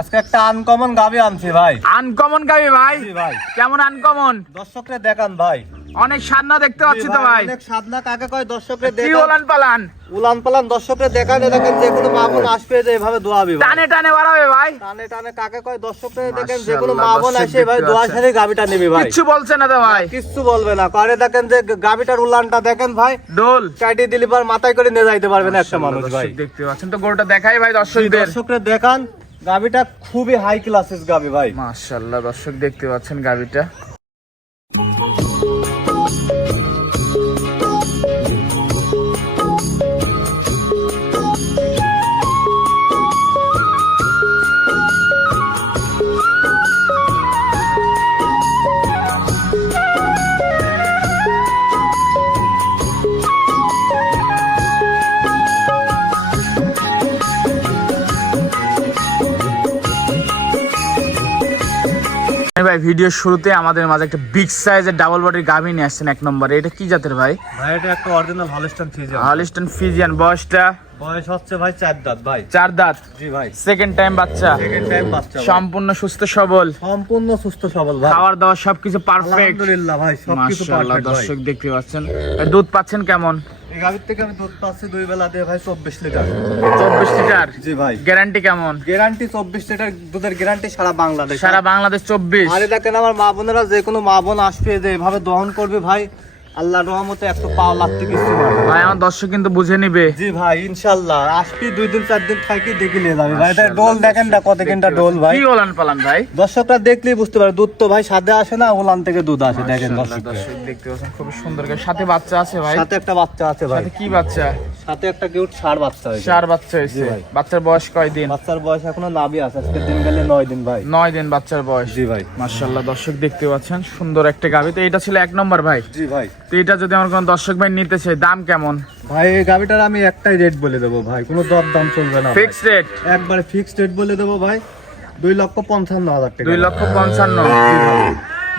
আজকে একটা আনকমন গাবি আনছি ভাই। আনকমন গাবি ভাই? ভাই। কেমন আনকমন দর্শকরে দেখান ভাই। অনেক দেখতে পাচ্ছি তো ভাই অনেক সাধনা কাকে কয় দর্শকরে দেখান? ওলান পালান উলান পালান দর্শকরে দেখান যে কোনো মা বোন আসবে যে এভাবে দোয়াবি টানে টানে বাড়াবে ভাই। টানে টানে কাকে কয় দর্শকরে দেখেন যে কোনো মা বোন আসে ভাই দেখতে দোয়া পাচ্ছেন। সাথে গাবিটা নেবে ভাই। কিচ্ছু বলছে না তো ভাই। কিচ্ছু বলবে না। করে দেখেন যে গাবিটার উলানটা দেখেন ভাই। ডোল চাইটি দিলি পর মাথায় করে নিয়ে যাইতে পারবে না একটা মানুষ ভাই। দেখতে পাচ্ছেন। তো গরুটা দেখাই ভাই দর্শকদের। দর্শকরে দেখান। গাবিটা খুবই হাই ক্লাসেস গাবি ভাই। মাশাআল্লাহ দর্শক দেখতে পাচ্ছেন গাবিটা। ভাই ভিডিওর শুরুতে আমাদের মাঝে একটা বিগ সাইজের ডাবল বডির গাভি নিয়ে আসছেন এক নম্বরে। এটা কি জাতের ভাই? ভাই এটা একটা original Holstein Friesian Holstein Friesian বয়সটা? বয়স হচ্ছে ভাই চার দাঁত ভাই। চার দাঁত? জি ভাই। সেকেন্ড টাইম বাচ্চা। সেকেন্ড টাইম বাচ্চা সম্পূর্ণ সুস্থ সবল। সম্পূর্ণ সুস্থ সবল ভাই। দাবার সবকিছু পারফেক্ট আলহামদুলিল্লাহ ভাই সবকিছু পারফেক্ট দর্শক দেখতে পাচ্ছেন। দুধ পাচ্ছেন কেমন? এই গাভীর থেকে আমি দুধ পাচ্ছি দুই বেলা দিয়ে ভাই চব্বিশ লিটার। চব্বিশ লিটার? জি ভাই। গ্যারান্টি কেমন? গ্যারান্টি চব্বিশ লিটার দুধের গ্যারান্টি সারা বাংলাদেশ। সারা বাংলাদেশ চব্বিশ। আরে দেখেন আমার মা বোনেরা যে কোনো মা বোন আসবে যে এভাবে দহন করবে ভাই আল্লাহ রহমতে একটু পাও লাগতে কিছু ভাই আমার দর্শক কিন্তু বুঝে নিবে। জি ভাই ইনশাল্লাহ। আসবি দুই দিন চার দিন থাকি দেখে নিয়ে যাবে। ভাই এটা ডোল দেখেন না কত কিনটা ডোল ভাই। কি ওলান পালান ভাই? দর্শকরা দেখলেই বুঝতে পারে দুধ তো ভাই সাদে আসে না ওলান থেকে দুধ আসে দেখেন দর্শক দেখতে পাচ্ছেন খুবই সুন্দর করে। সাথে বাচ্চা আছে ভাই? সাথে একটা বাচ্চা আছে ভাই। সাথে কি বাচ্চা? সাথে একটা কিউট ষাড় বাচ্চা হয়েছে। চার বাচ্চা হয়েছে। ভাই। বাচ্চার বয়স কয় দিন বাচ্চার বয়স এখনও নাবি আছে আজকে দিন গেলে নয় দিন ভাই। নয় দিন বাচ্চার বয়স। জি ভাই। মার্শাল্লাহ দর্শক দেখতে পাচ্ছেন সুন্দর একটা গাভি। তো এটা ছিল এক নম্বর ভাই? জি ভাই। তো এটা যদি আমার কোনো দর্শক ভাই নিতে চাই দাম কেমন? ভাই এই গাড়িটার আমি একটাই রেট বলে দেবো ভাই কোনো দর দাম চলবে না ফিক্স ফিক্সড রেট একবারে ফিক্সড রেট বলে দেবো ভাই দুই লক্ষ পঞ্চান্ন হাজার টাকা। দুই লক্ষ পঞ্চান্ন।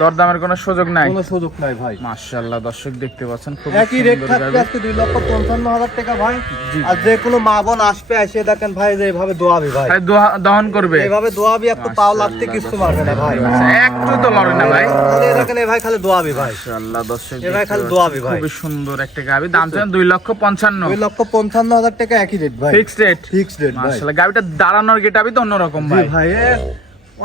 দরদামের কোনো সুযোগ নাই। কোনো সুযোগ নাই ভাই। মার্শাল্লাহ দর্শক দেখতে পাচ্ছেন খুব একই রেট থাকবে আজকে দুই লক্ষ পঞ্চান্ন হাজার টাকা ভাই। আর যে কোনো মা বোন আসবে এসে দেখেন ভাই যে এইভাবে দোয়াবি ভাই। দহন করবে। এইভাবে দোয়াবি একটু পাও লাগতে কিছু মারবে না ভাই। একটু তো লড়ে না ভাই। এই দেখেন এই ভাই খালি দোয়াবি ভাই। মার্শাল্লাহ দর্শক এ ভাই খালি দোয়াবি ভাই। খুব সুন্দর একটা গাভি দাম চান দুই লক্ষ পঞ্চান্ন। দুই লক্ষ পঞ্চান্ন হাজার টাকা একই রেট ভাই। ফিক্সড রেট ফিক্সড রেট ভাই। মার্শাল্লাহ গাভিটা দাঁড়ানোর গেটাবি তো অন্যরকম ভাই। ভাই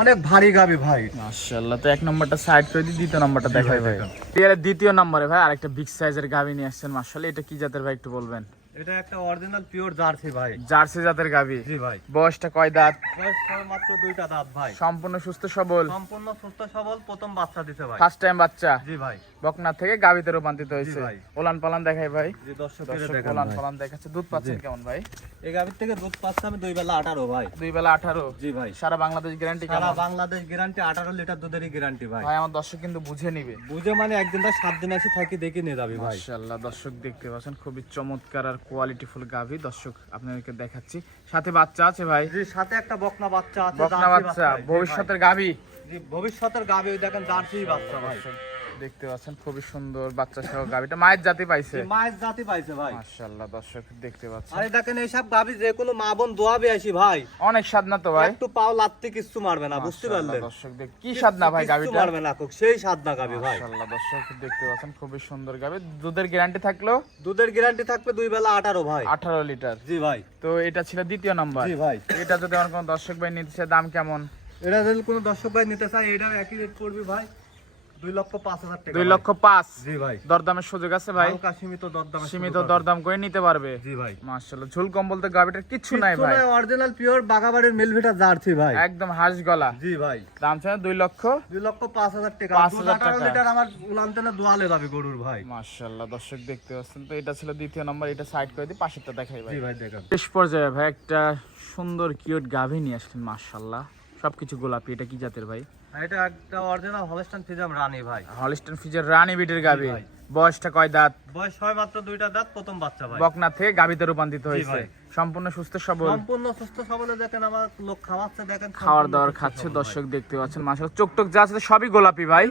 অনেক ভারী গাবি ভাই। মাশাআল্লাহ তো এক নম্বরটা সাইড করে দিই দ্বিতীয় নম্বরটা দেখাই ভাই এর দ্বিতীয় নম্বরে ভাই আরেকটা বিগ সাইজের গাবি নিয়ে আসছেন মাশাআল্লাহ এটা কি জাতের ভাই একটু বলবেন? এটা একটা অরিজিনাল পিওর জার্সি ভাই। জার্সি জাতের গাভি। জি ভাই। বয়সটা কয় দাঁত? বয়স মাত্র দুইটা দাঁত ভাই। সম্পূর্ণ সুস্থ সবল? সম্পূর্ণ সুস্থ সবল প্রথম বাচ্চা দিতে ভাই। ফার্স্ট টাইম বাচ্চা? জি ভাই। বকনা থেকে রূপান্তরিত হয়েছে। ওলান পালান দেখাই ভাই। জি দর্শক দেখান ওলান পালান দেখাচ্ছে। দুধ পাচ্ছেন কেমন ভাই? এই থেকে দুধ পাচ্ছে আমি দুই বেলা আঠারো ভাই। দুই বেলা আঠারো? জি ভাই। সারা বাংলাদেশ গ্যারান্টি সারা বাংলাদেশ গ্যারান্টি আঠারো লিটার দুধেরই গ্যারান্টি ভাই। ভাই আমার দর্শক কিন্তু বুঝে নিবে। বুঝে মানে একদিন বা সাত দিন আসি থাকি দেখে নিয়ে যাবি ভাই। মাশাআল্লাহ দর্শক দেখতে পাচ্ছেন খুবই চমৎকার আর কোয়ালিটিফুল গাভি। দর্শক আপনাদেরকে দেখাচ্ছি। সাথে বাচ্চা আছে ভাই। জি সাথে একটা বকনা বাচ্চা আছে বকনা বাচ্চা ভবিষ্যতের গাভি। জি ভবিষ্যতের গাভি ওই দেখেন জার্সি বাচ্চা ভাই। দেখতে পাচ্ছেন খুবই সুন্দর বাচ্চা সহ গাভিটা মায়ের জাতি পাইছে। মায়ের জাতি পাইছে ভাই। মাশাআল্লাহ দর্শক দেখতে পাচ্ছেন। আরে দেখেন এইসব গাভি যে কোনো মা বোন দোয়াবে আসি ভাই। অনেক স্বাদ না তো ভাই? একটু পাও লাগতে কিচ্ছু মারবে না বুঝতে পারলেন? দর্শক দেখ কি স্বাদ না ভাই গাভিটা মারবে না খুব সেই স্বাদ না গাভি ভাই। মাশাআল্লাহ দর্শক দেখতে পাচ্ছেন খুবই সুন্দর গাভি দুধের গ্যারান্টি থাকল? দুধের গ্যারান্টি থাকবে দুই বেলা আঠারো ভাই। আঠারো লিটার। জি ভাই। তো এটা ছিল দ্বিতীয় নাম্বার। জি ভাই। এটা যদি আমার কোনো দর্শক ভাই নিতে চায় দাম কেমন? এটা যদি কোনো দর্শক ভাই নিতে চায় এটা একই রেট পড়বে ভাই। দুই লক্ষ পাঁচ হাজার টাকা দুই লক্ষ পাঁচ। জি ভাই। দরদামের সুযোগ আছে ভাই। সীমিত দরদাম সীমিত দরদাম করে নিতে পারবে। জি ভাই। মাশাআল্লাহ ঝুল কিচ্ছু নাই ভাই। অরিজিনাল পিওর বাগাবাড়ির মিলভিটা জার্সি ভাই। একদম হাঁস গলা। জি ভাই। দাম চাই দুই লক্ষ। দুই লক্ষ পাঁচ হাজার টাকা। পাঁচ দুধ হাজার টাকা। লিটার আমার দোয়ালে যাবে গরুর ভাই। মাশাআল্লাহ দর্শক দেখতে পাচ্ছেন তো এটা ছিল দ্বিতীয় নম্বর এটা সাইড করে দিই পাশেরটা দেখাই ভাই। জি ভাই দেখেন। শেষ পর্যায়ে ভাই একটা সুন্দর কিউট গাভি নিয়ে আসছেন মাশাআল্লাহ। সবকিছু গোলাপি এটা কি জাতের ভাই? এটা একটা অরিজিনাল হলস্টাইন ফিজাম রানী ভাই। হলিস্টন ফিজের রানী বিটের গাবি। বয়সটা কয় দাঁত? বয়স হয় মাত্র দুইটা দাঁত প্রথম বাচ্চা ভাই। বকনা থেকে গাবিতে রূপান্তরিত হয়েছে। সম্পূর্ণ সুস্থ সবল? সম্পূর্ণ সুস্থ সবলে দেখেন আমার লোক খাওয়াচ্ছে দেখেন খাওয়ার দাওয়ার খাচ্ছে দর্শক দেখতে পাচ্ছেন মাশাআল্লাহ। চোখ টোক যা আছে সবই গোলাপি ভাই।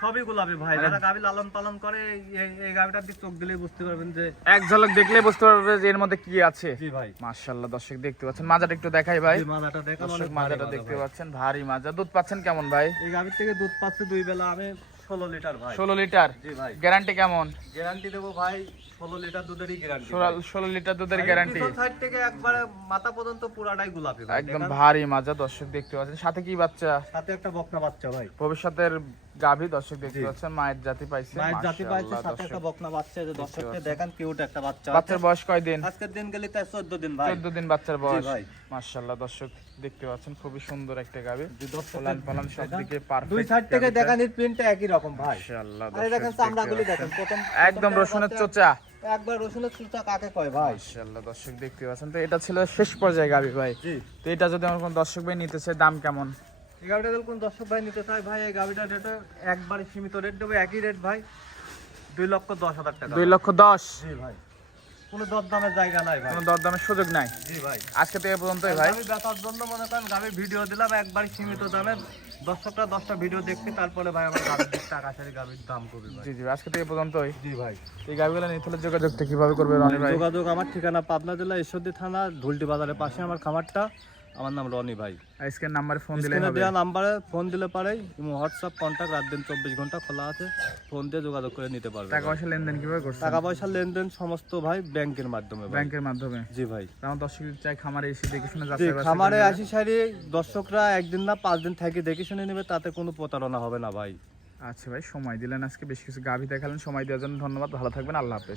সবই গোলাপি ভাই মানে- যারা গাভী লালন পালন করে এই এই গাভীটার দিকে চোখ দিলেই বুঝতে পারবেন যে এক ঝলক দেখলে বুঝতে পারবে যে এর মধ্যে কি আছে। জি ভাই। মাশাআল্লাহ দর্শক দেখতে পাচ্ছেন মাজাটা একটু দেখাই ভাই। মাজাটা দেখেন দর্শক অনেক মাজাটা দেখতে পাচ্ছেন ভারী মাজা। দুধ পাচ্ছেন কেমন ভাই? এই গাভীর থেকে দুধ পাচ্ছে দুই বেলা আমি ষোলো লিটার ভাই। ষোলো লিটার? জি ভাই। গ্যারান্টি কেমন? গ্যারান্টি দেবো ভাই ষোলো লিটার দুধেরই গ্যারান্টি লিটার দুধের গ্যারান্টি। সাইড থেকে একবারে মাথা পর্যন্ত পুরাটাই গোলাপি ভাই। একদম ভারী মাজা দর্শক দেখতে পাচ্ছেন। সাথে কি বাচ্চা? সাথে একটা বকনা বাচ্চা ভাই। ভবিষ্যতের গাভী দর্শক দেখতে পাচ্ছেন মায়ের জাতি পাইছে মায়ের জাতি পাইছে সাথে একটা বকনা বাচ্চা যে দর্শককে দেখেন কিউট একটা বাচ্চা বাচ্চার বয়স কয়দিন? আজকের দিন গেলে তাই চোদ্দ দিন ভাই। চোদ্দ দিন বাচ্চার বয়স। ভাই। মাশাআল্লাহ দর্শক দেখতে পাচ্ছেন খুবই সুন্দর একটা গাভী। পালান সব দেখেন। দিকে পারফেক্ট দুই সাইড থেকে দেখানির প্রিন্টটা একই রকম ভাই। মাশাআল্লাহ আর দেখেন চামড়াগুলি দেখেন প্রথম একদম রসুনের চোচা। একবার রসুনের কাকে কয় ভাই? দর্শক দেখতে পাচ্ছেন। তো এটা ছিল শেষ পর্যায়ে গাভী ভাই। তো এটা যদি আমার কোন দর্শক ভাই নিতে চায় দাম কেমন? এই গাড়িটা কোন দর্শক ভাই নিতে চায়। ভাই এই গাড়িটা রেটে একবারে সীমিত। রেট দেবো একই রেট ভাই দুই লক্ষ দশ হাজার টাকা। দুই লক্ষ দশ? জি ভাই। কোনো দর দামের জায়গা নাই ভাই। কোনো দরদামের সুযোগ নাই? জি ভাই। আজকে থেকে পর্যন্তই ভাই। আমি বেচার জন্য মনে করেন গাড়ি ভিডিও দিলাম একবার সীমিত দামে। দর্শকরা দশটা ভিডিও দেখছি তারপরে ভাই আমার টাকা সারি গাড়ির দাম করবে জি জি আজকে থেকে পর্যন্তই। জি ভাই। এই গাভিগুলো নিতে হলে যোগাযোগটা কীভাবে করবে রনি ভাই? যোগাযোগ আমার ঠিকানা পাবনা জেলা ঈশ্বরদী থানা ধুলটি বাজারের পাশে আমার খামারটা। আমার নাম রনি ভাই। আজকের নাম্বারে ফোন দিলে হবে। দেওয়া নাম্বারে ফোন দিলে পারে হোয়াটসঅ্যাপ কন্ট্যাক্ট রাত দিন চব্বিশ ঘণ্টা খোলা আছে। ফোন দিয়ে যোগাযোগ করে নিতে পারবে টাকা পয়সা লেনদেন কীভাবে করছেন? টাকা পয়সা লেনদেন সমস্ত ভাই ব্যাংকের মাধ্যমে ভাই। ব্যাংকের মাধ্যমে? জি ভাই। আমার দর্শক যদি চাই খামারে এসে দেখে শুনে বাছাই খামারে আসি সারি দর্শকরা একদিন না পাঁচ দিন থেকে দেখে শুনে নেবে তাতে কোনো প্রতারণা হবে না ভাই। আচ্ছা ভাই সময় দিলেন আজকে বেশ কিছু গাভি দেখালেন সময় দেওয়ার জন্য ধন্যবাদ ভালো থাকবেন আল্লাহ হাফেজ।